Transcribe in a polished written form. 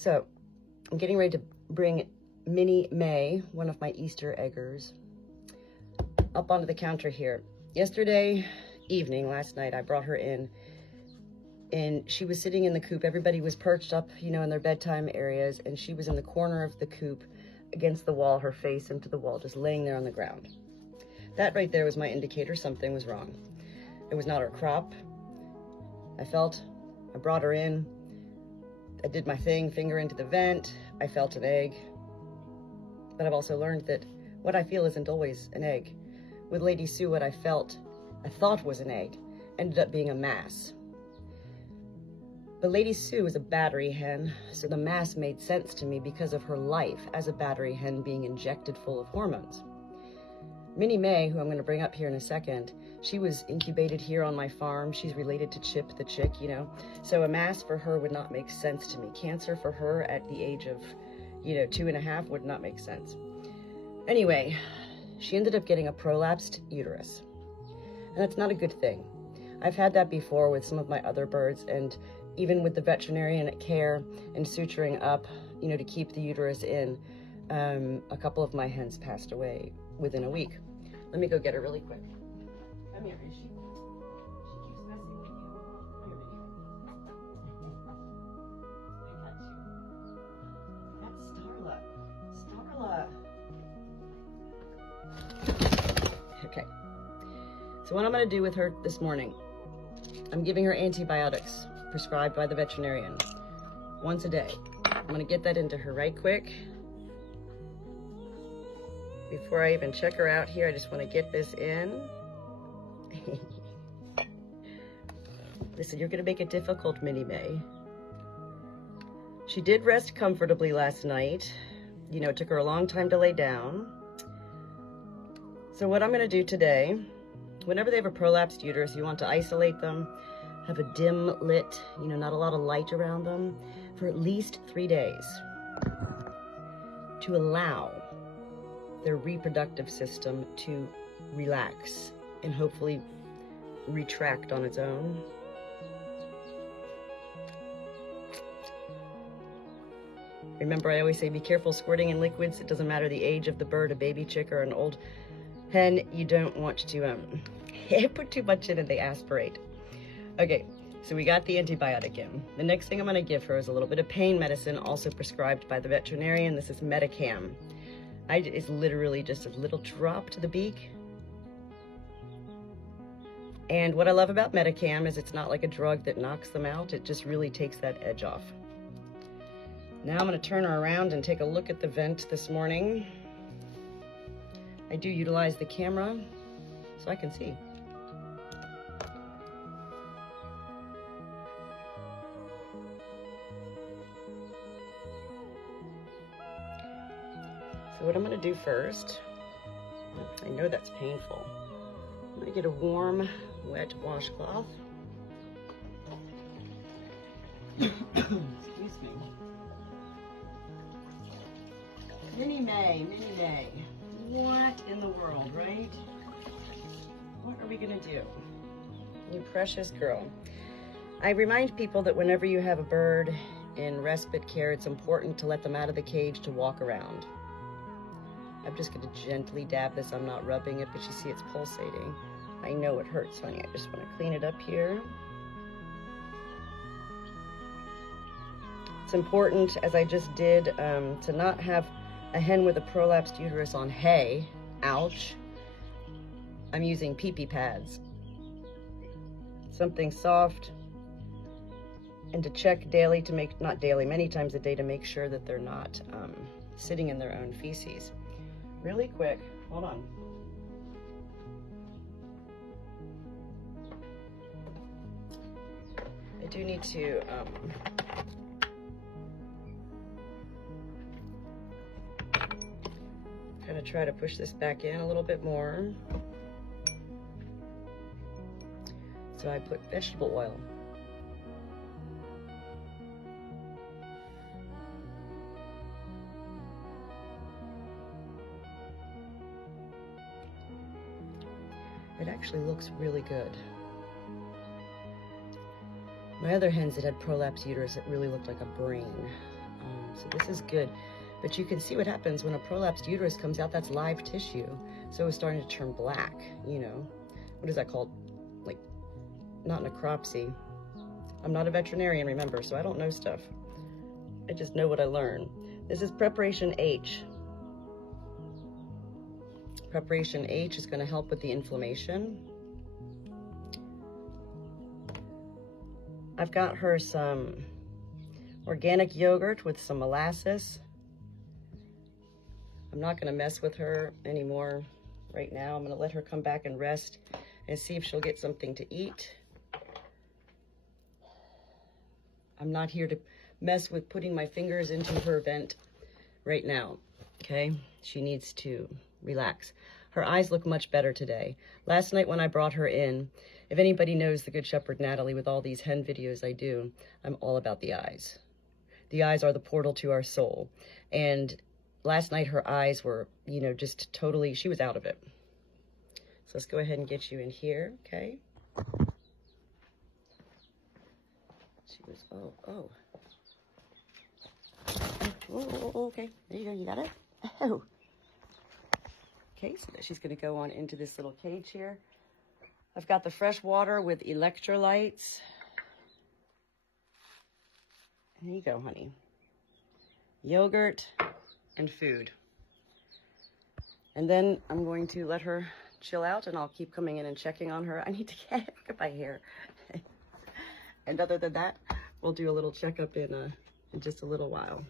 So I'm getting ready to bring Minnie Mae, one of my Easter eggers, up onto the counter here. Yesterday evening, last night, I brought her in and she was sitting in the coop. Everybody was perched up, you know, in their bedtime areas, and she was in the corner of the coop against the wall, her face into the wall, just laying there on the ground. That right there was my indicator something was wrong. It was not her crop. I brought her in, I did my thing, finger into the vent, I felt an egg. But I've also learned that what I feel isn't always an egg. With Lady Sue, what I thought was an egg, ended up being a mass. But Lady Sue is a battery hen, so the mass made sense to me because of her life as a battery hen being injected full of hormones. Minnie Mae, who I'm going to bring up here in a second, she was incubated here on my farm. She's related to Chip the chick, you know. So a mass for her would not make sense to me. Cancer for her at the age of, 2.5 would not make sense. Anyway, she ended up getting a prolapsed uterus. And that's not a good thing. I've had that before with some of my other birds, and even with the veterinarian care and suturing up, to keep the uterus in, a couple of my hens passed away within a week. Let me go get her really quick. Come here, is she? She keeps messing with you. Come here, Minnie. I got you. That's Starla. Okay. So what I'm going to do with her this morning, I'm giving her antibiotics prescribed by the veterinarian once a day. I'm going to get that into her right quick. Before I even check her out here, I just want to get this in. Listen, you're going to make it difficult, Minnie Mae. She did rest comfortably last night. It took her a long time to lay down. So what I'm going to do today, whenever they have a prolapsed uterus, you want to isolate them, have a dim lit, not a lot of light around them, for at least 3 days to allow their reproductive system to relax and hopefully retract on its own. Remember, I always say be careful squirting in liquids. It doesn't matter the age of the bird, a baby chick or an old hen. You don't want to put too much in and they aspirate. Okay, so we got the antibiotic in. The next thing I'm going to give her is a little bit of pain medicine, also prescribed by the veterinarian. This is Metacam. It's literally just a little drop to the beak. And what I love about Metacam is it's not like a drug that knocks them out. It just really takes that edge off. Now I'm going to turn her around and take a look at the vent this morning. I do utilize the camera so I can see. So what I'm going to do first, I know that's painful. I'm going to get a warm, wet washcloth. Excuse me. Minnie Mae, what in the world, right? What are we going to do? You precious girl. I remind people that whenever you have a bird in respite care, it's important to let them out of the cage to walk around. I'm just going to gently dab this. I'm not rubbing it, but you see it's pulsating. I know it hurts, honey. I just want to clean it up here. It's important, as I just did, to not have a hen with a prolapsed uterus on hay. Ouch. I'm using pee-pee pads. Something soft. And to check daily to make, not daily, many times a day to make sure that they're not sitting in their own feces. Really quick, hold on. I do need to kind of try to push this back in a little bit more. So I put vegetable oil. It actually looks really good. My other hens that had prolapsed uterus, it really looked like a brain. So this is good. But you can see what happens when a prolapsed uterus comes out. That's live tissue. So it's starting to turn black, you know. What is that called? Like, not necropsy. I'm not a veterinarian, remember, so I don't know stuff. I just know what I learn. This is preparation H. Preparation H is going to help with the inflammation. I've got her some organic yogurt with some molasses. I'm not going to mess with her anymore right now. I'm going to let her come back and rest and see if she'll get something to eat. I'm not here to mess with putting my fingers into her vent right now, okay? She needs to relax. Her eyes look much better today. Last night when I brought her in, if anybody knows the Good Shepherd Natalie with all these hen videos I do, I'm all about the eyes. The eyes are the portal to our soul. And last night her eyes were, you know, just totally, she was out of it. So let's go ahead and get you in here, okay? She was, oh. Oh, okay. There you go, you got it? Oh. Okay, so she's going to go on into this little cage here. I've got the fresh water with electrolytes. There you go, honey. Yogurt and food. And then I'm going to let her chill out, and I'll keep coming in and checking on her. I need to get my hair. And other than that, we'll do a little checkup in just a little while.